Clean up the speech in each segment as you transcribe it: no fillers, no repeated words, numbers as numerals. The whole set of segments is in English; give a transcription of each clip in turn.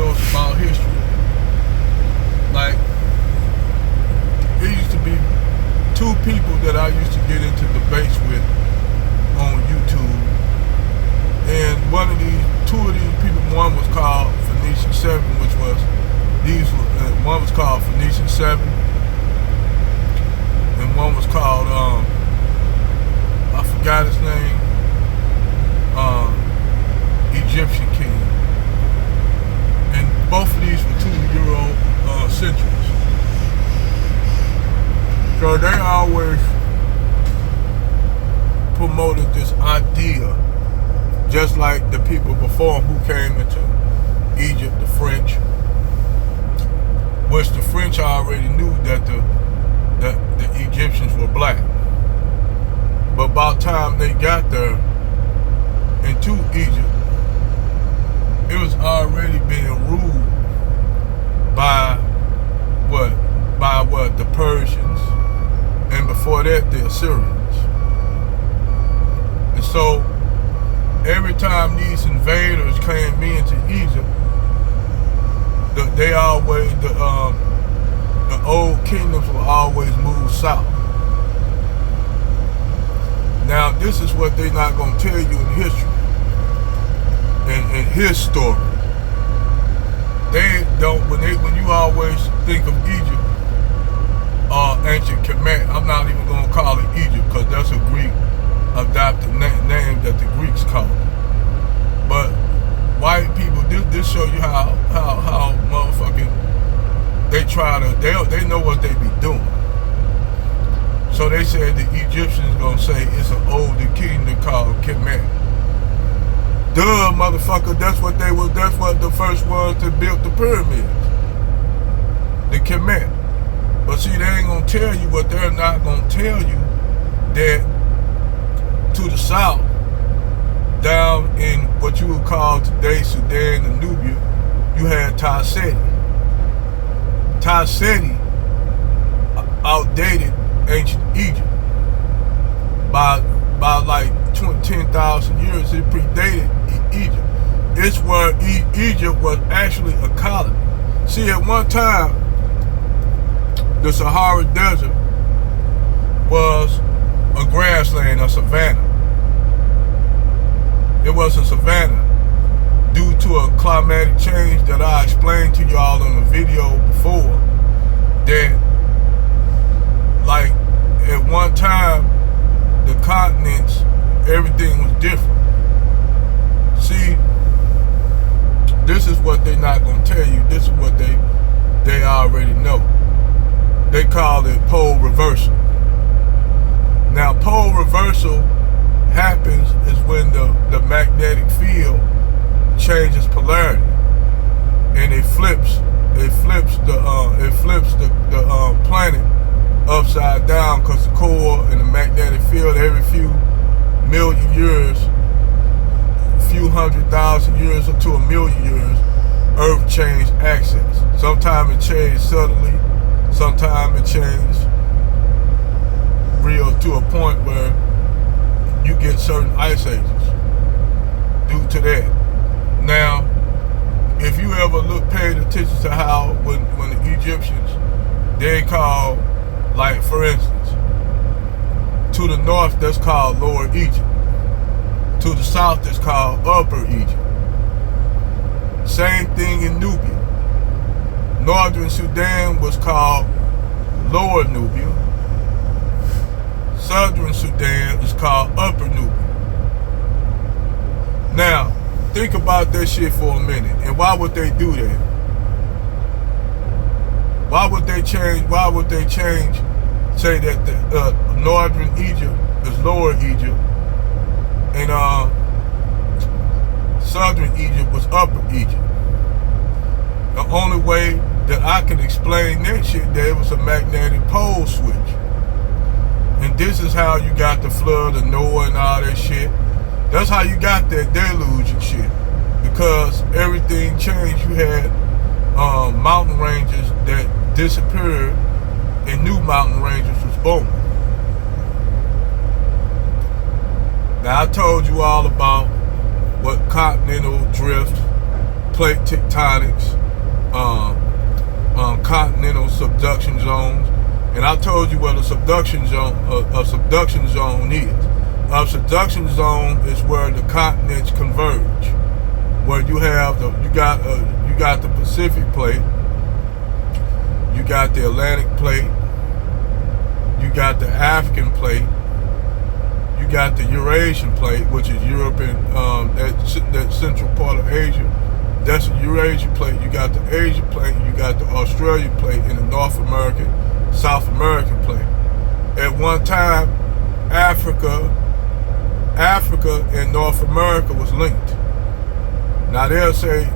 videos about history. Like, it used to be two people that I used to get into debates with on YouTube. And two of these people, one was called Phoenician 7, which was, one was called Phoenician 7, and one was called, I forgot his name, Egyptian King. And both of these were 2-year-old centuries. So they always promoted this idea, just like the people before who came into Egypt, the French, which the French already knew that the Egyptians were black. But by the time they got there into Egypt, it was already being ruled by what? The Persians, and before that, the Assyrians. And so, every time these invaders came into Egypt, the old kingdoms will always move south. Now, this is what they're not going to tell you in history, in his story. They don't, when you always think of Egypt, ancient Kemet, I'm not even going to call it Egypt, because that's a Greek adopted name that the Greeks call it. But white people, this show you how motherfucking they know what they be doing. So they said the Egyptians gonna say it's an older kingdom called Kemet. Duh, motherfucker, that's what the first ones that built the pyramids. The Kemet. But see, they ain't gonna tell you what they're not gonna tell you, that to the south, down in what you would call today Sudan and Nubia, you had Tai-Seti. Tai-Seti outdated ancient Egypt by like 10,000 years. It predated Egypt. It's where Egypt was actually a colony. See, at one time, the Sahara Desert was a grassland, a savanna. It was a savanna due to a climatic change that I explained to y'all in a video before, that like at one time the continents, everything was different. See, this is what they're not going to tell you. This is what they already know. They call it pole reversal. Now, pole reversal happens is when the magnetic field changes polarity, and it flips the planet upside down, because the core and the magnetic field, every few million years, few 100,000 years or to 1,000,000 years, Earth changed axis. Sometimes it changed suddenly, sometimes it changed real to a point where you get certain ice ages due to that. Now, if you ever paid attention to how when the Egyptians, they call, like for instance, to the north that's called Lower Egypt, to the south that's called Upper Egypt. Same thing in Nubia. Northern Sudan was called Lower Nubia. Southern Sudan is called Upper Nubia. Now, think about that shit for a minute. And why would they do that? Why would they change, say that the Northern Egypt is Lower Egypt, and Southern Egypt was Upper Egypt? The only way that I can explain that shit, there was a magnetic pole switch. And this is how you got the flood of Noah and all that shit. That's how you got that deluge and shit. Because everything changed. You had mountain ranges that disappeared and new mountain ranges was born. Now, I told you all about what continental drift plate tectonics, continental subduction zones, and I told you what a subduction zone is. A subduction zone is where the continents converge, where you have you got the Pacific plate, you got the Atlantic plate, you got the African plate, you got the Eurasian plate, which is Europe and that central part of Asia. That's the Eurasian plate. You got the Asian plate, you got the Australian plate, and the North American, South American plate. At one time, Africa and North America was linked. Now they'll say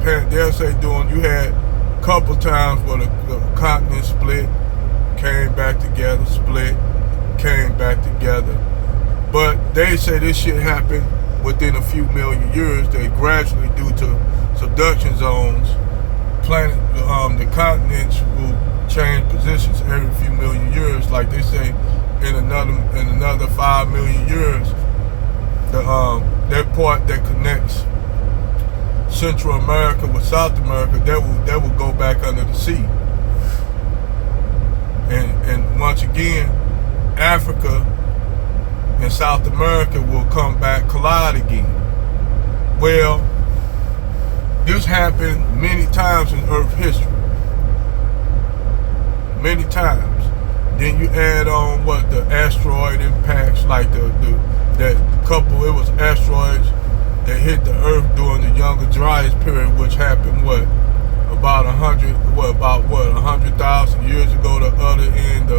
you had a couple times where the continent split, came back together, split, came back together. But they say this shit happened within a few million years. They gradually, due to subduction zones, the continents will change positions every few million years. Like they say, in another 5 million years, that part that connects Central America with South America, that will go back under the sea. And once again, Africa and South America will come back, collide again. Well, this happened many times in Earth history. Many times. Then you add on the asteroid impacts, like that couple, it was asteroids that hit the Earth during the Younger Dryas period, which happened about 100,000 years ago. The other end,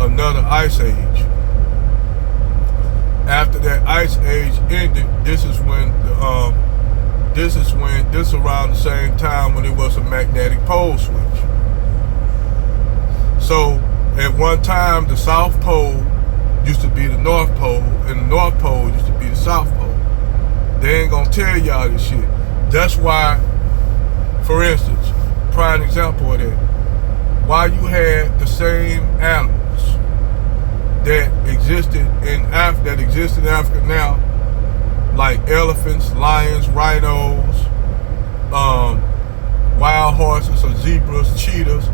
another ice age. After that ice age ended, this is around the same time when it was a magnetic pole switch. So at one time, the South Pole used to be the North Pole, and the North Pole used to be the South Pole. They ain't gonna tell y'all this shit. That's why, for instance, prime example of that, why you had the same animals that existed in Africa now, like elephants, lions, rhinos, wild horses or zebras, cheetahs,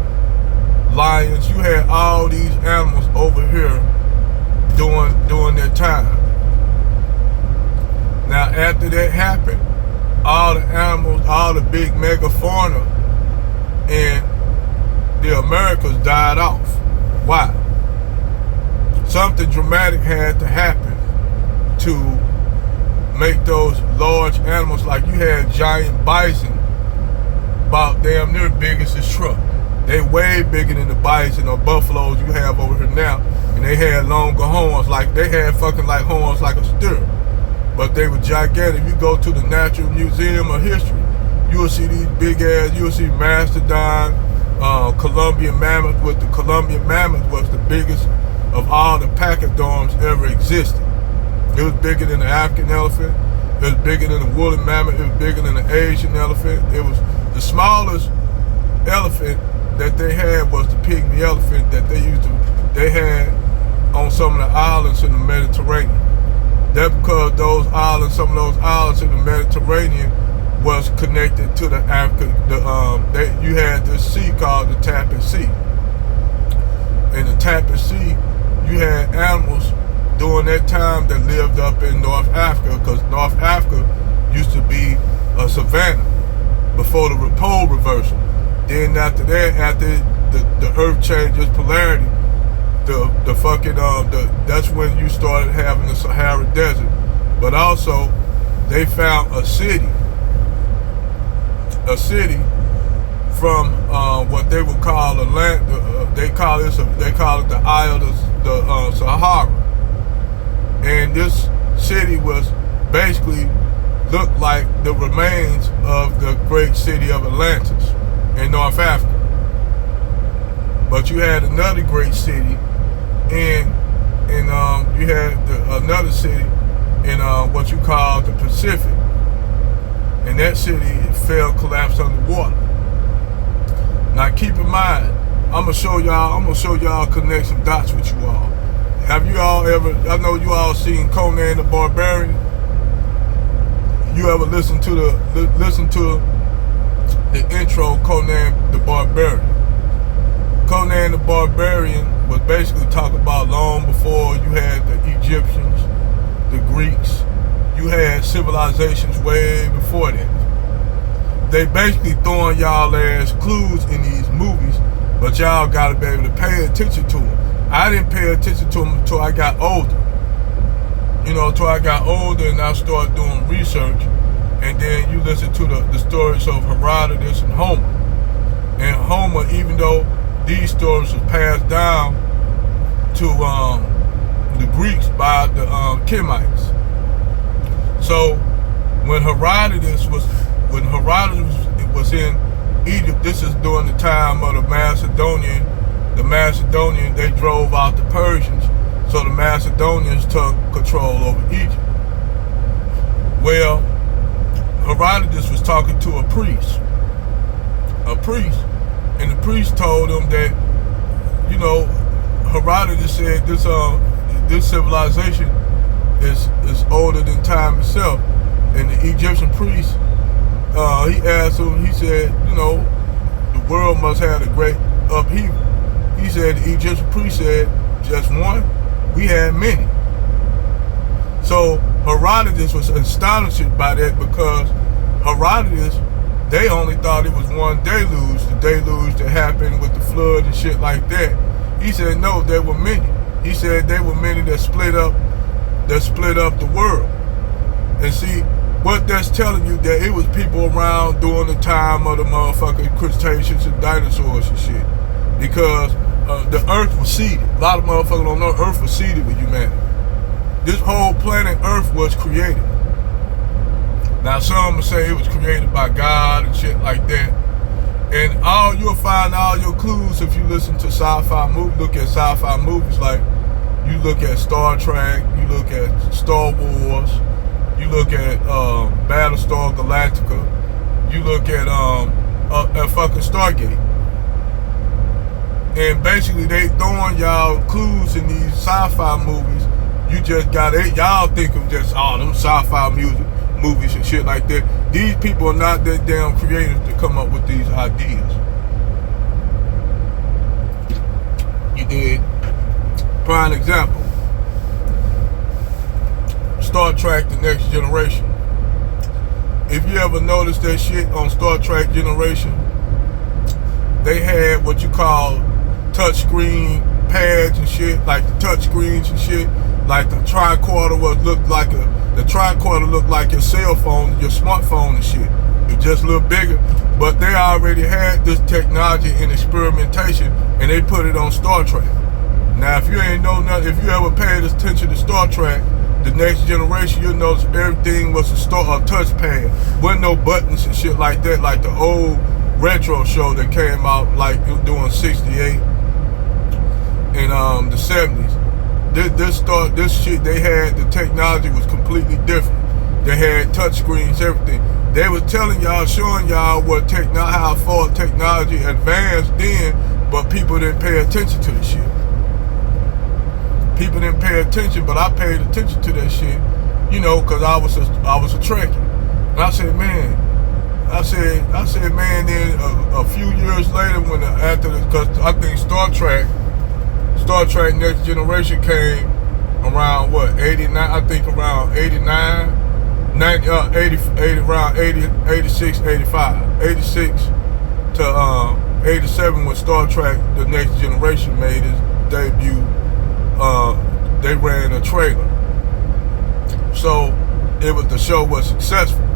lions. You had all these animals over here during their time. Now after that happened, all the animals, all the big megafauna in the Americas died off. Why? Something dramatic had to happen to make those large animals, like you had giant bison, about damn near big as this truck. They way bigger than the bison or buffaloes you have over here now. And they had longer horns, like they had fucking like horns like a steer. But they were gigantic. You go to the Natural Museum of History, you will see these big ass, you will see mastodon, Columbian mammoth, with the Columbian mammoth was the biggest of all the pachyderms ever existed. It was bigger than the African elephant, it was bigger than the woolly mammoth, it was bigger than the Asian elephant. It was the smallest elephant that they had was the pygmy elephant that they had on some of the islands in the Mediterranean. That's because some of those islands in the Mediterranean was connected to the Africa. You had this sea called the Tappan Sea. In the Tappan Sea, you had animals during that time that lived up in North Africa, because North Africa used to be a savanna before the pole reversal. Then after that, after the Earth changed its polarity, that's when you started having the Sahara Desert. But also, they found a city from what they would call they call it the Eye of the Sahara, and this city was basically looked like the remains of the great city of Atlantis in North Africa. But you had another great city you had another city in what you call the Pacific, and that city collapsed underwater. Now keep in mind, I'm gonna show y'all connect some dots with you all. Have you all ever? I know you all seen Conan the Barbarian. you ever listen to the intro, Conan the Barbarian. Conan the Barbarian was basically talking about long before you had the Egyptians, the Greeks, you had civilizations way before that. They basically throwing y'all as clues in these movies, but y'all gotta be able to pay attention to them. I didn't pay attention to them until I got older. Until I got older and I started doing research. And then you listen to the stories of Herodotus and Homer. And Homer, even though these stories were passed down to the Greeks by the Kemites. So when Herodotus was in Egypt, this is during the time of the Macedonian, they drove out the Persians, so the Macedonians took control over Egypt. Well, Herodotus was talking to a priest, and the priest told him that, Herodotus said this civilization is older than time itself, and the Egyptian priest, he asked him, he said, the world must have a great upheaval. He said, the Egyptian priest said, just one? We had many. So Herodotus was astonished by that, because Herodotus, they only thought it was one deluge, the deluge that happened with the flood and shit like that. He said, no, there were many. He said there were many that split up the world. And see, what that's telling you, that it was people around during the time of the motherfucking Cretaceous and dinosaurs and shit. Because the earth was seeded. A lot of motherfuckers don't know earth was seeded with humanity. This whole planet Earth was created. Now some will say it was created by God and shit like that. And you'll find all your clues if you listen to sci-fi movies, look at sci-fi movies, like you look at Star Trek, you look at Star Wars, you look at Battlestar Galactica, you look at fucking Stargate. And basically they throwing y'all clues in these sci-fi movies. You just got it. Y'all think of just them sci-fi movies and shit like that. These people are not that damn creative to come up with these ideas. You did. Prime example. Star Trek: The Next Generation. If you ever noticed that shit on Star Trek Generation, they had what you call touchscreen pads and shit, like the touch screens and shit. Like the tricorder looked like your cell phone, your smartphone and shit. It just a little bigger, but they already had this technology in experimentation, and they put it on Star Trek. Now, if you ain't know nothing, if you ever paid attention to Star Trek, The Next Generation, you'll notice everything was a touch pad. Wasn't no buttons and shit like that, like the old retro show that came out like during '68 and the '70s. This shit they had, the technology was completely different. They had touch screens, everything. They was telling y'all, showing y'all how far technology advanced then, but people didn't pay attention to the shit. People didn't pay attention, but I paid attention to that shit, because I was a Trekkie. And I said, man, then a few years later, because I think Star Trek Next Generation came around 89, I think around 89, 90, 80, around 80, 86, 85, 86 to 87 when Star Trek The Next Generation made its debut. They ran a trailer. So the show was successful.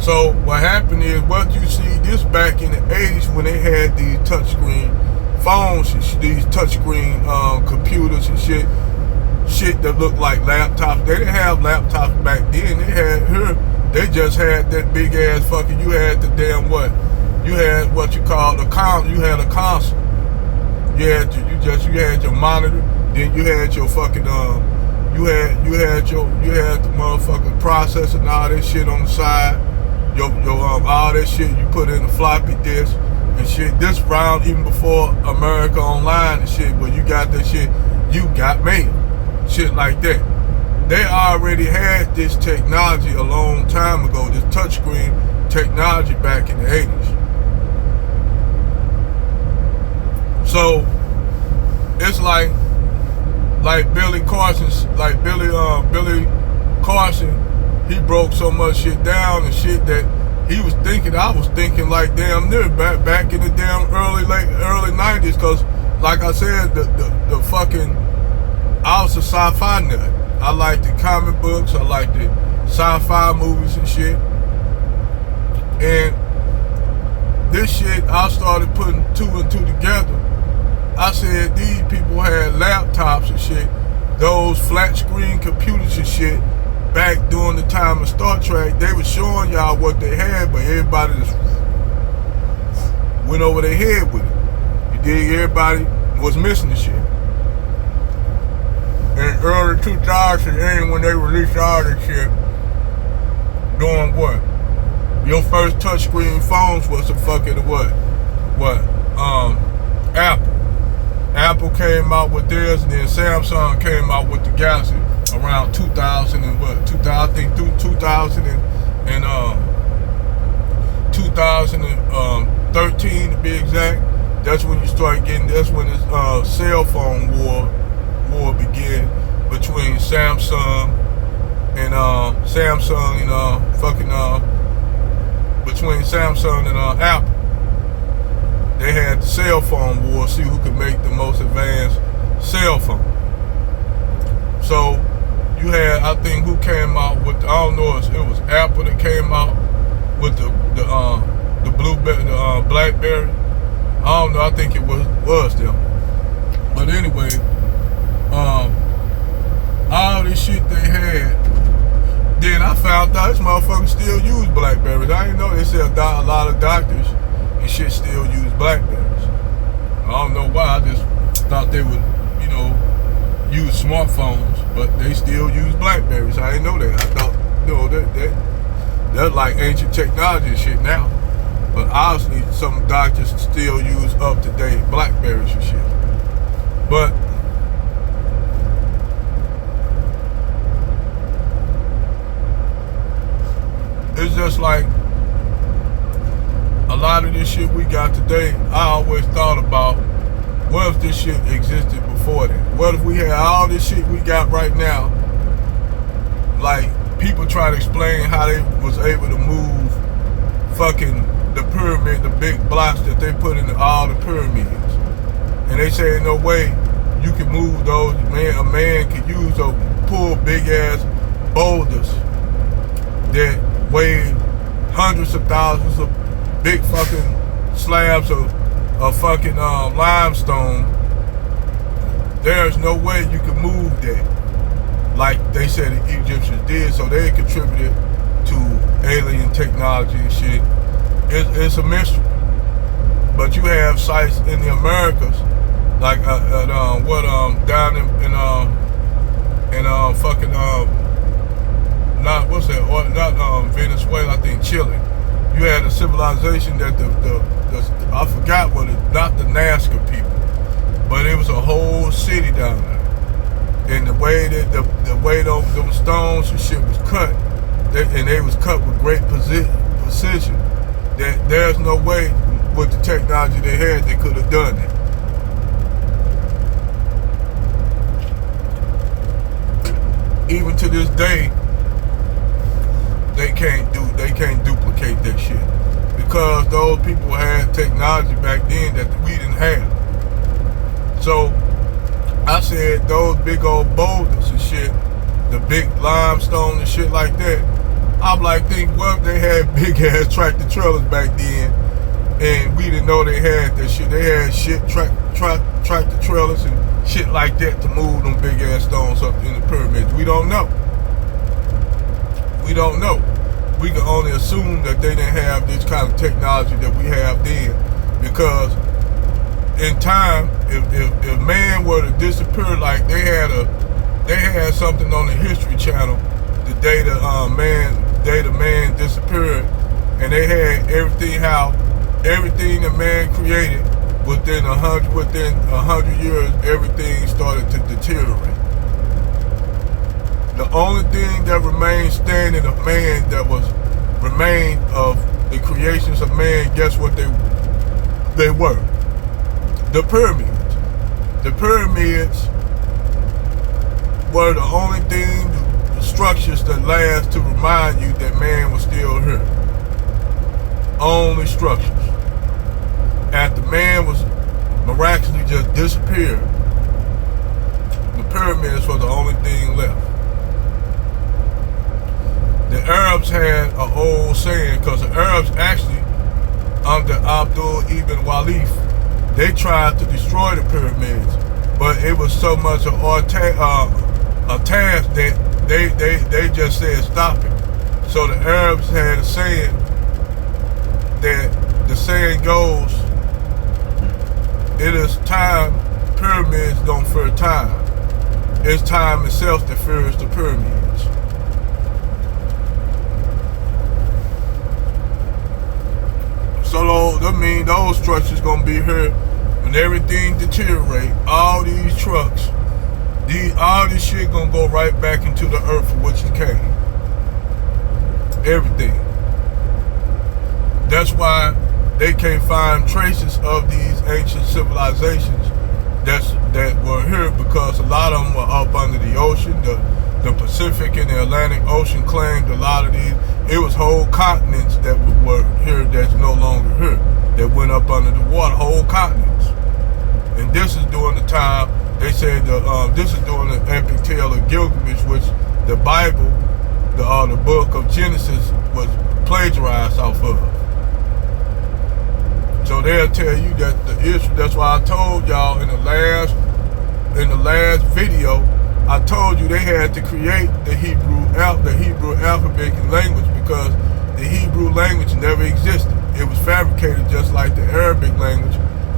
So what happened is, what you see this back in the 80s when they had these touchscreen phones, these touchscreen computers and shit that looked like laptops. They didn't have laptops back then. They just had that big ass fucking. You had the damn what? You had what you called a console. You had a console. You had your monitor. Then you had your fucking you had the motherfucking processor and all that shit on the side. Your all that shit you put in the floppy disk and shit. This round even before America Online and shit, where you got that shit, you got mail. Shit like that. they already had this technology a long time ago, this touchscreen technology back in the 80s. So it's like Billy Carson, Billy Carson, he broke so much shit down and shit that he was thinking, I was thinking like damn near back in the damn early 90s, because like I said, the fucking, I was a sci-fi nut. I liked the comic books, I liked the sci-fi movies and shit. And this shit, I started putting two and two together. I said these people had laptops and shit, those flat screen computers and shit, back during the time of Star Trek. They were showing y'all what they had, but everybody just went over their head with it. You dig? Everybody was missing the shit. In early 2000, when they released all this shit, doing what? Your first touchscreen phones was the fucking what? Apple. Apple came out with theirs, and then Samsung came out with the Galaxy around 2000 and what? 2013 to be exact. That's when you start getting. That's when the cell phone war began between Samsung and between Samsung and Apple. They had the cell phone war, see who could make the most advanced cell phone. So you had, I think, who came out with, I don't know, it was Apple that came out with the BlackBerry. I don't know, I think it was them. But anyway, all this shit they had. Then I found out this motherfucker still use Blackberries. I didn't know they said a lot of doctors and shit still use Blackberries. I don't know why. I just thought they would, use smartphones, but they still use Blackberries. I didn't know that. I thought, that's like ancient technology and shit now. But obviously, some doctors still use up-to-date Blackberries and shit. But it's just like a lot of this shit we got today. I always thought about, what if this shit existed before that? What if we had all this shit we got right now? Like, people try to explain how they was able to move fucking the pyramid, the big blocks that they put into all the pyramids. And they say, no way you can move those. A man could use those, pull big ass boulders that weigh hundreds of thousands of big fucking slabs of fucking limestone. There's no way you can move that like they said the Egyptians did. So they contributed to alien technology and shit. It's a mystery. But you have sites in the Americas, like down in fucking not Venezuela, I think Chile. You had a civilization that I forgot what it, not the Nazca people, but it was a whole city down there. And the way that them stones and shit was cut, and they was cut with great precision, that there's no way with the technology they had they could have done it. Even to this day, they can't duplicate that shit, because those people had technology back then that we didn't have. So I said those big old boulders and shit, the big limestone and shit like that, I'm like, think what if they had big ass tractor trailers back then and we didn't know they had that shit. They had shit, tractor trailers and shit like that to move them big ass stones up in the pyramids. We don't know. We don't know. We can only assume that they didn't have this kind of technology that we have then, because in time, if man were to disappear, like they had something on the History Channel the day the man disappeared, and they had everything the man created within 100 years, everything started to deteriorate. The only thing that remained standing of man that was remained of the creations of man, guess what they were? The pyramids. The pyramids were the only thing, the structures that last to remind you that man was still here. Only structures. After man was miraculously just disappeared, the pyramids were the only thing left. The Arabs had an old saying, because the Arabs actually, under Abdul ibn Walif, they tried to destroy the pyramids, but it was so much a task that they just said stop it. So the Arabs had a saying that the saying goes, it is time, pyramids don't fear time. It's time itself that fears the pyramids. So that means those structures gonna be here when everything deteriorate. All these trucks, all this shit gonna go right back into the earth from which it came. Everything. That's why they can't find traces of these ancient civilizations that were here, because a lot of them were up under the ocean. The Pacific and the Atlantic Ocean claimed a lot of these. It was whole continents that were here that's no longer here, that went up under the water, whole continents. And this is during the time, they say this is during the epic tale of Gilgamesh, which the Bible, the book of Genesis, was plagiarized off of. So they'll tell you that the issue. That's why I told y'all in the last video, I told you they had to create the Hebrew alphabet and language, because the Hebrew language never existed. It was fabricated just like the Arabic language,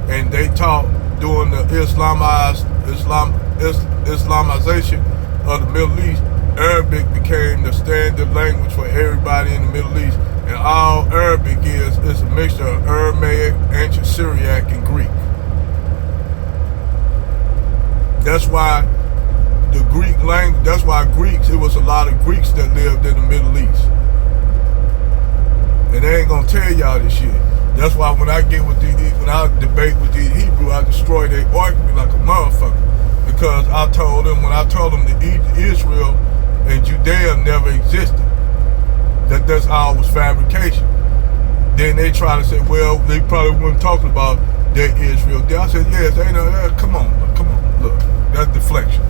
and they taught during the Islamization of the Middle East. Arabic became the standard language for everybody in the Middle East, and all Arabic is a mixture of Aramaic, ancient Syriac, and Greek. That's why the Greek language, that's why Greeks, it was a lot of Greeks that lived in the Middle East. And they ain't gonna tell y'all this shit. That's why when I debate with these Hebrew, I destroy their argument like a motherfucker. Because when I told them that Israel and Judea never existed, that's all was fabrication. Then they try to say, well, they probably weren't talking about that Israel. I said, yes, ain't no, come on, look, that's deflection.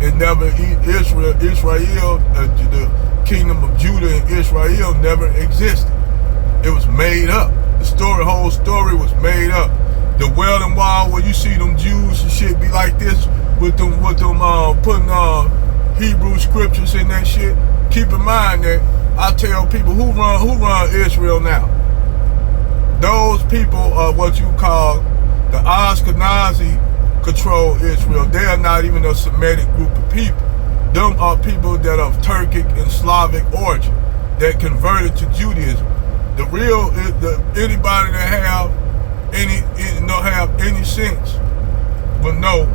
It never, Israel, the kingdom of Judah and Israel never existed. It was made up. The whole story was made up. The Wailing Wall, where you see them Jews and shit be like this, with them putting Hebrew scriptures in that shit. Keep in mind that I tell people who run Israel now. Those people are what you call the Ashkenazi control Israel. They are not even a Semitic group of people. Them are people that are of Turkic and Slavic origin that converted to Judaism. Anybody that have any sense will know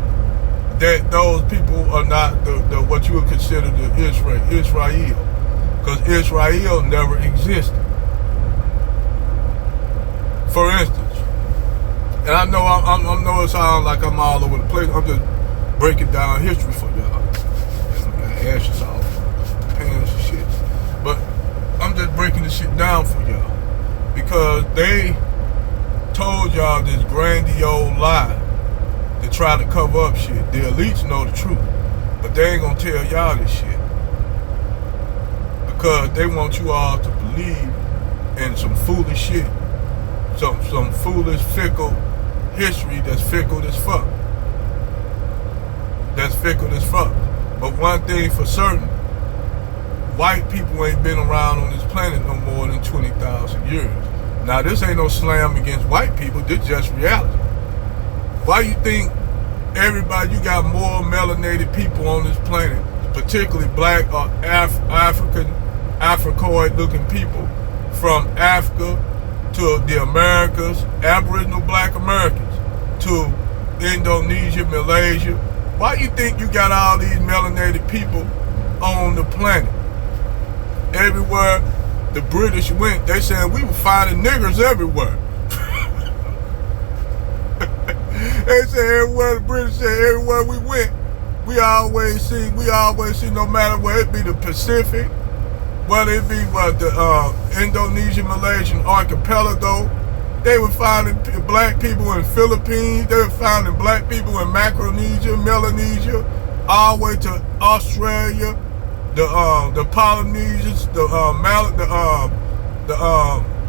that those people are not the what you would consider the Israel, because Israel never existed. For instance, and I know I know it sounds like I'm all over the place. I'm just breaking down history for y'all. Ashes off, pans and shit. But I'm just breaking this shit down for y'all, because they told y'all this grandiose lie to try to cover up shit. The elites know the truth, but they ain't gonna tell y'all this shit, because they want you all to believe in some foolish shit, some foolish, fickle history that's fickle as fuck. That's fickle as fuck. But one thing for certain, white people ain't been around on this planet no more than 20,000 years. Now, this ain't no slam against white people, this just reality. Why you think you got more melanated people on this planet, particularly black or Africoid looking people from Africa to the Americas, Aboriginal black Americans, to Indonesia, Malaysia, Why you think you got all these melanated people on the planet? Everywhere the British went, they said we were finding niggers everywhere. They said everywhere the British said, everywhere we went, we always see, no matter where it be the Pacific, whether it be the Indonesian, Malaysian archipelago, they were finding black people in Philippines, they were finding black people in Micronesia, Melanesia, all the way to Australia, the Polynesians, the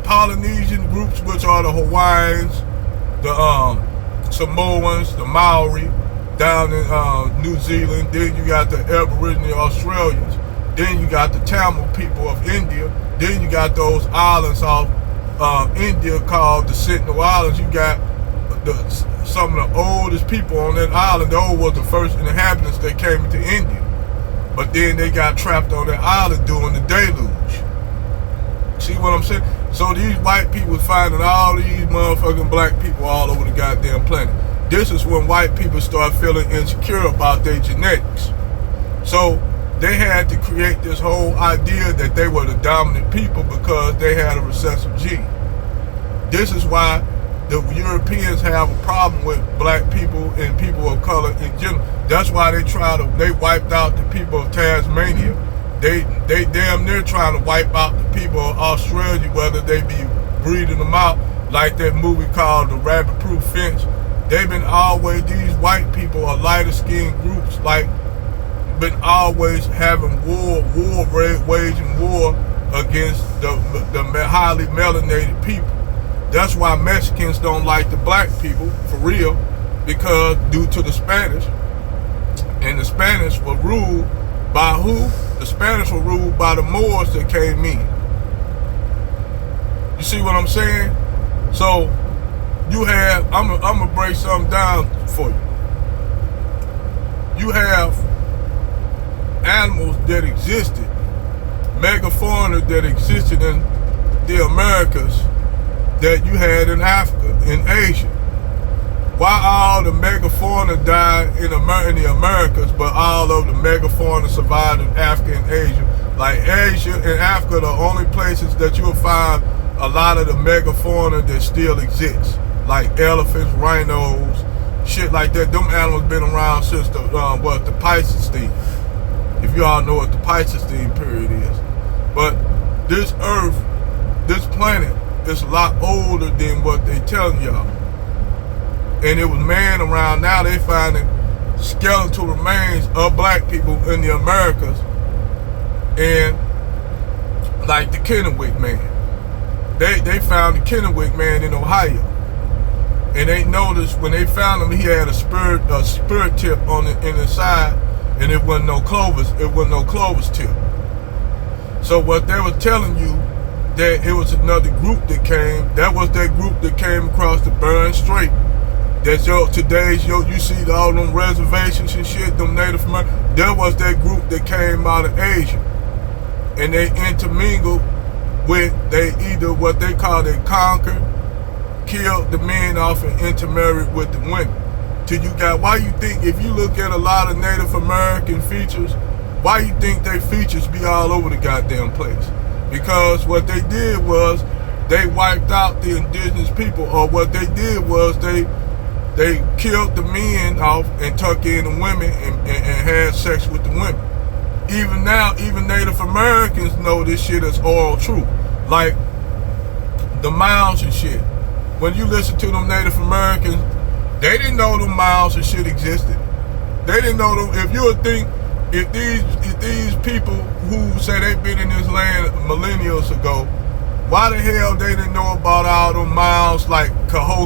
Polynesian groups, which are the Hawaiians, the Samoans, the Maori, down in New Zealand. Then you got the Aboriginal Australians. Then you got the Tamil people of India. Then you got those islands off India called the Sentinel Islands. You got some of the oldest people on that island. Those were the first inhabitants that came into India. But then they got trapped on that island during the deluge. See what I'm saying? So these white people finding all these motherfucking black people all over the goddamn planet. This is when white people start feeling insecure about their genetics. So they had to create this whole idea that they were the dominant people because they had a recessive gene. This is why the Europeans have a problem with black people and people of color in general. That's why they wiped out the people of Tasmania. They damn near trying to wipe out the people of Australia, whether they be breeding them out, like that movie called The Rabbit Proof Fence. They've been always, these white people are lighter skinned groups, like, been always having waging war against the highly melanated people. That's why Mexicans don't like the black people, for real, because due to the Spanish. And the Spanish were ruled by who? The Spanish were ruled by the Moors that came in. You see what I'm saying? So you have, I'm gonna break something down for you. You have animals that existed, megafauna that existed in the Americas that you had in Africa, in Asia. Why all the megafauna died in the Americas, but all of the megafauna survived in Africa and Asia? Like Asia and Africa are the only places that you'll find a lot of the megafauna that still exists. Like elephants, rhinos, shit like that. Them animals been around since the Pleistocene. If you all know what the Pleistocene period is. But this Earth, this planet, is a lot older than what they telling y'all. And it was man around. Now they finding skeletal remains of black people in the Americas, and like the Kennewick man. They found the Kennewick man in Ohio, and they noticed when they found him, he had a spirit tip on in the side, and it wasn't no Clovis tip. So what they were telling you, that it was another group that came. That was that group that came across the Bering Strait. That's you see all them reservations and shit, them Native Americans. That was that group that came out of Asia. And they intermingled with, they either what they call, they conquered, killed the men off and intermarried with the women. Till you got, why you think, if you look at a lot of Native American features, why you think they features be all over the goddamn place? Because what they did was they wiped out the indigenous people, or what they did was they killed the men off and took in the women and had sex with the women. Even now, even Native Americans know this shit is all true. Like the mounds and shit. When you listen to them Native Americans, they didn't know them mounds and shit existed. They didn't know them. If you would think, if these people who say they've been in this land millennials ago, why the hell they didn't know about all them mounds like Cahokia